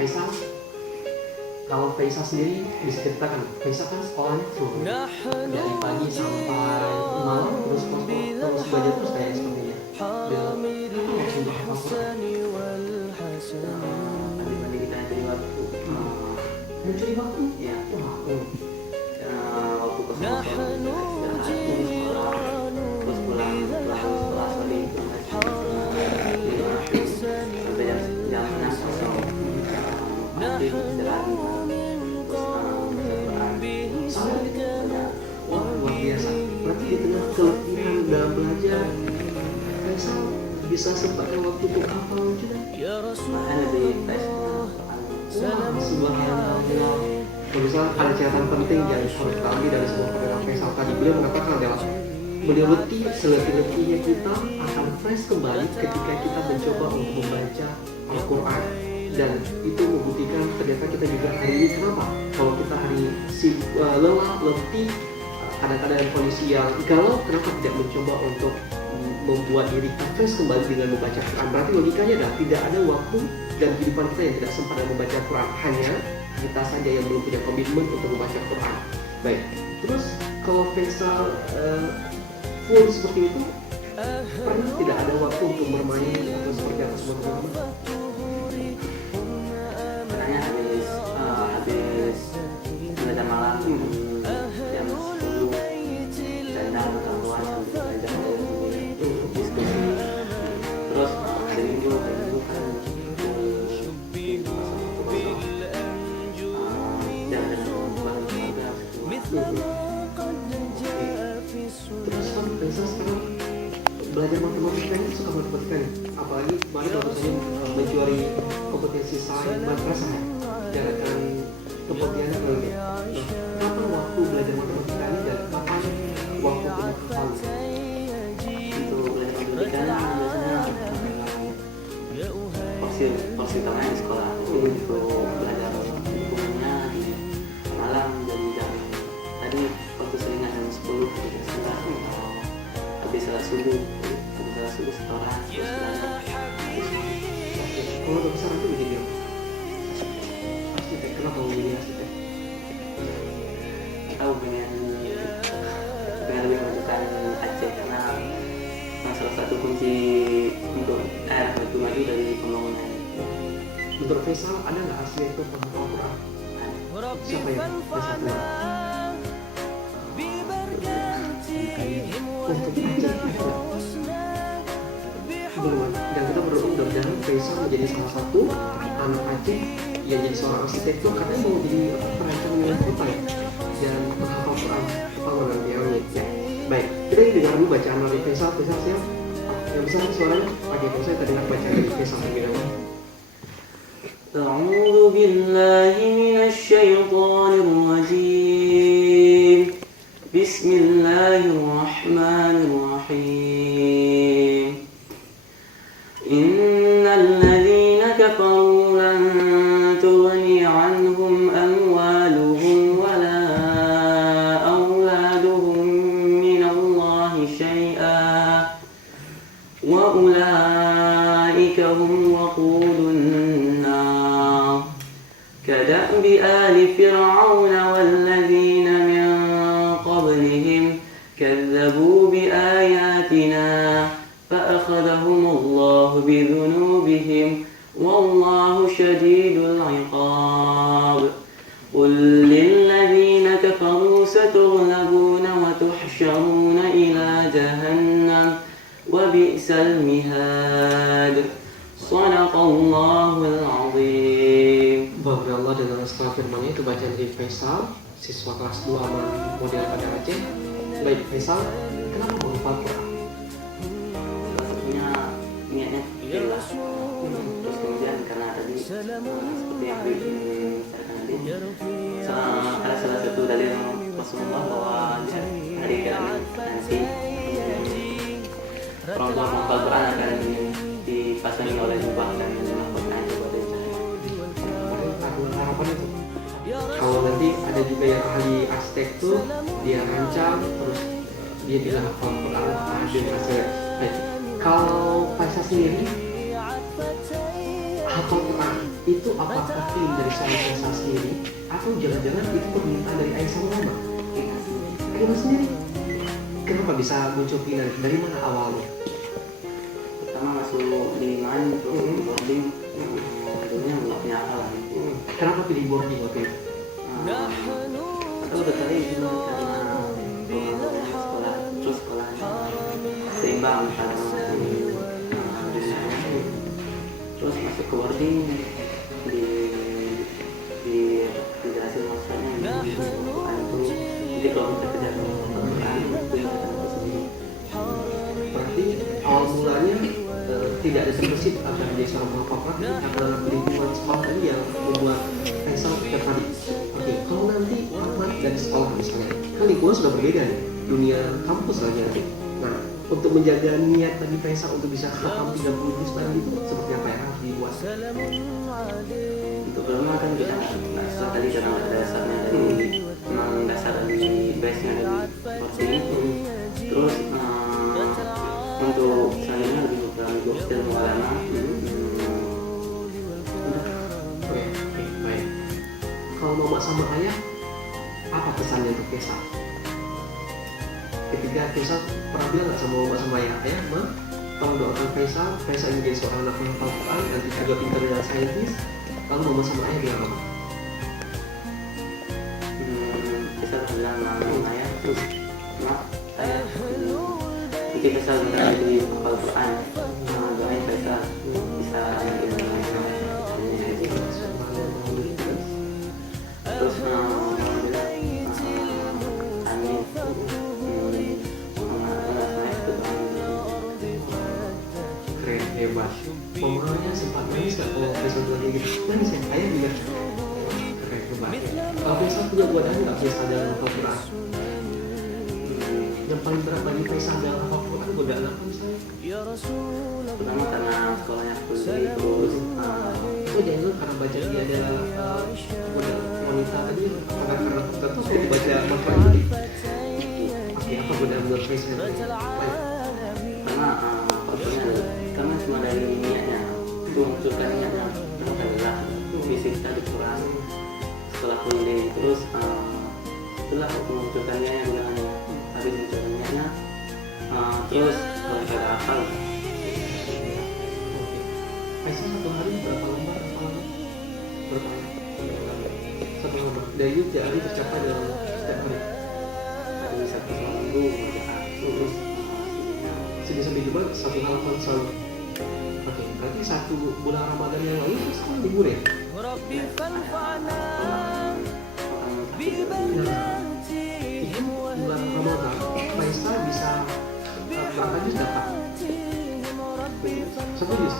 Faisal, kalau Faisal sendiri bisa ceritakan, Faisal kan sekolahnya full dari pagi sampai malam terus belajar terus kayak sepertinya. Dan apa waktu untuk hafal Quran? Tadi kita cari waktu. Mencuri waktu? Ya, Wah, waktu kosong terus pulang setelah sore itu sampai jam 6 kosong maghrib istirahat wah luar biasa. Berarti di tengah keletihan dalam belajar, Faisal bisa sempatkan waktu untuk hafal juga. makanya di tes Wah, subhanallah. Pemirsa, ada catatan penting yang harus kita ambil dari sebuah pernyataan Faisal tadi. Beliau mengatakan adalah beliau letih, seletih-letihnya kita akan fresh kembali ketika kita mencoba untuk membaca Al-Quran. Dan itu membuktikan ternyata kita juga hari ini kenapa? Kalau kita hari ini lelah, letih, kadang-kadang kondisi yang galau, kenapa tidak mencoba untuk membuat diri kita fresh kembali dengan membaca Quran? Berarti logikanya adalah tidak ada waktu dan kehidupan kita yang tidak sempat dengan membaca Quran, hanya kita saja yang belum punya komitmen untuk membaca Quran. Baik, terus kalau Faisal full seperti itu, pernah tidak ada waktu untuk bermain atau seperti apa sebagainya? makanya habis belajar malam jam 10 canda keluar sambil belajar diskusi terus hari minggu kan Terus kan Faisal sekarang belajar matematika ini suka matematika nih, apalagi kemarin baru saja menjuari kompetensi sains madrasah jadikan kepemimpinan lagi. Kapan waktu belajar matematika ini dan kapan waktu menghafal? untuk belajar pendidikan biasanya porsi utamanya di sekolah untuk belajar bukunya di malam jam tadi waktu selingan jam 10 tidak sebentar habis salat subuh setelah terus belajar. Kalau udah besar itu jadi arsitek, kenapa mau jadi arsitek? Tahu pengen lebih memajukan Aceh karena salah satu kunci untuk itu maju dari pembangunan. Menurut Faisal ada nggak arsitektur penghafal Quran? Siapa yang Faisal kenal? Untuk Aceh belum, dan kita berdoa mudah-mudahan Faisal menjadi salah satu anak Aceh yang jadi seorang arsitektur karena mau jadi perancang wilayah kota ya, dan menghafal Quran pembangunan biaya ya. Baik, kita ini dengar dulu bacaan dari Faisal. Faisal siap? Yang besar suaranya pakai Faisal, kita dengar bacaan dari Faisal terlebih dahulu. أعوذ بالله من الشيطان الرجيم بسم الله الرحمن الرحيم إن الذين كفروا لن تغني عنهم أموالهم ولا أولادهم من الله شيئا وأولئك هم وقود النار كدأب آل فرعون والذين من قبلهم كذبوا بآياتنا فأخذهم الله بذنوبهم والله شديد العقاب قل للذين كفروا ستغلبون وتحشرون إلى جهنم وبئس المهاد صدق الله العظيم. Bahwa Allah dengan setelah firman-Nya itu bacaan dari Faisal, siswa kelas 2 aman model pada Aceh. Baik Faisal, kenapa menghafal Quran? Niatnya jelas terus kemudian karena tadi seperti yang dibicarakan tadi ada salah satu dalil Rasulullah bahwa hari kiamat nanti orang tua menghafal Quran akan dipasangi oleh jubah dan mahkotanya kepada cahaya. Ada harapan itu. Kalau nanti ada juga yang ahli arsitektur, dia rancang terus dia tidak hafal Quran, ada hasilnya. Baik. Kalau Faisal sendiri hafal Quran itu apakah feeling dari seorang Faisal sendiri, atau jangan-jangan itu permintaan dari ayah sama mama? Ayah sendiri. Kenapa bisa muncul keinginan? Dari mana awalnya? Pertama masuk di main terus boarding, dulunya nggak punya apa lah. Kenapa pilih boarding waktu itu? Aku udah kali itu karena sekolah terus sekolahnya seimbang antara dunianya. Terus masuk ke boarding dijelasin maksudnya itu jadi kalau kita kejar Al-Quran itu yang kita sendiri. Berarti awal mulanya tidak ada terbesit agar menjadi seorang penghafal Quran, karena lingkungan sekolah tadi yang membuat Faisal tertarik. Oke, kalau nanti Ahmad dari sekolah misalnya, kan lingkungan sudah berbeda nih, dunia kampus lagi nanti. Nah, untuk menjaga niat bagi Faisal untuk bisa khatam 30 juz tadi itu seperti apa yang harus dibuat? Untuk pertama kan kita nggak salah tadi karena ada dasarnya dari memang dasar dari base-nya dari boarding. Terus untuk selanjutnya lebih ke ilmu agama. Oke, baik. Kalau mama sama ayah, apa pesannya untuk Faisal? Ketika Faisal pernah bilang nggak sama mama sama ayah, ayah, ma, tolong doakan Faisal ingin jadi seorang anak penghafal Quran, nanti juga pintar dan saintis. Lalu mama sama ayah bilang apa? Kita bilang sama ayah, terus maaf ayah, nanti Faisal bentar lagi hafal Quran, doain Faisal bisa ilmu terus alhamdulillah amin. Keren, hebat. Mamanya sempat nangis nggak kalau Faisal bilang kayak gitu? Nangis ya? Ayah juga? Keren, hebat. Kalau Faisal punya godaan nggak Faisal dalam hafal Quran? Yang paling berat bagi Faisal dalam hafal Quran godaan apa misalnya? Pertama karena sekolahnya kuliah terus Oh jangan karena baca dia adalah wanita tadi, karena tentu saya baca makhluk tadi. Oke, apa godaan menurut Faisal? karena faktornya karena cuma dari niatnya itu menunjukkan niatnya adalah fisik tadi kurang setelah kuliah terus itulah aku menunjukkan niatnya gunaannya habis menunjukkan niatnya terus kalau kita hafal Faisal satu hari berapa lembar hafalnya? Berapa lembar? Satu lembar. Dari itu tiap hari tercapai dalam setiap hari. dari satu minggu mengerjakan terus Sedih sampai juga satu halaman selalu. Oke, berarti satu bulan Ramadan yang lalu itu sekarang libur ya? Nah, itu bulan Ramadan Faisal bisa berapa juz dapat? Satu juz.